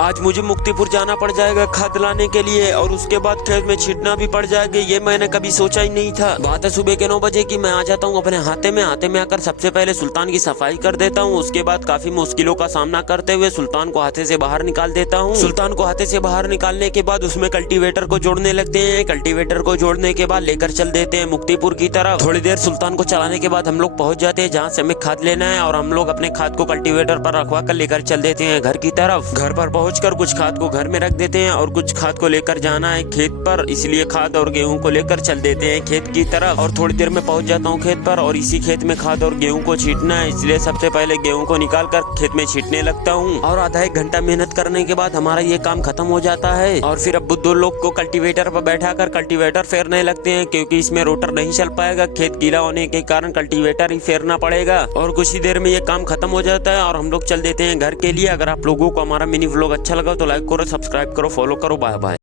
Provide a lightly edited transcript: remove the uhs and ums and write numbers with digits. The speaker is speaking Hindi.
आज मुझे मुक्तिपुर जाना पड़ जाएगा खाद लाने के लिए और उसके बाद खेत में छींटना भी पड़ जाएगा। ये मैंने कभी सोचा ही नहीं था। बात है सुबह के 9 बजे की। मैं आ जाता हूँ अपने हाथे में आकर सबसे पहले सुल्तान की सफाई कर देता हूँ। उसके बाद काफी मुश्किलों का सामना करते हुए सुल्तान को हाथे से बाहर निकाल देता हूँ। सुल्तान को हाथे से बाहर निकालने के बाद उसमें कल्टीवेटर को जोड़ने लगते हैं। कल्टीवेटर को जोड़ने के बाद लेकर चल देते हैं मुक्तिपुर की तरफ। थोड़ी देर सुल्तान को चलाने के बाद हम लोग पहुंच जाते हैं जहाँ से हमें खाद लेना है और हम लोग अपने खाद को कल्टीवेटर पर रखवा कर लेकर चल देते हैं घर की तरफ। घर पर पहुंचकर कुछ खाद को घर में रख देते हैं और कुछ खाद को लेकर जाना है खेत पर, इसलिए खाद और गेहूं को लेकर चल देते हैं खेत की तरफ। और थोड़ी देर में पहुंच जाता हूं खेत पर और इसी खेत में खाद और गेहूं को छींटना है, इसलिए सबसे पहले गेहूं को निकाल कर खेत में छींटने लगता हूं। और आधा 1 घंटा मेहनत करने के बाद हमारा ये काम खत्म हो जाता है। और फिर अब बुद्धू लोग को कल्टीवेटर पर बैठा कर कल्टीवेटर फेरने लगते हैं, क्योंकि इसमें रोटर नहीं चल पाएगा। खेत गीला होने के कारण कल्टीवेटर ही फेरना पड़ेगा। और कुछ ही देर में ये काम खत्म हो जाता है और हम लोग चल देते हैं घर के लिए। अगर आप लोगों को हमारा मिनी व्लॉग अच्छा लगा तो लाइक करो, सब्सक्राइब करो, फॉलो करो। Bye bye.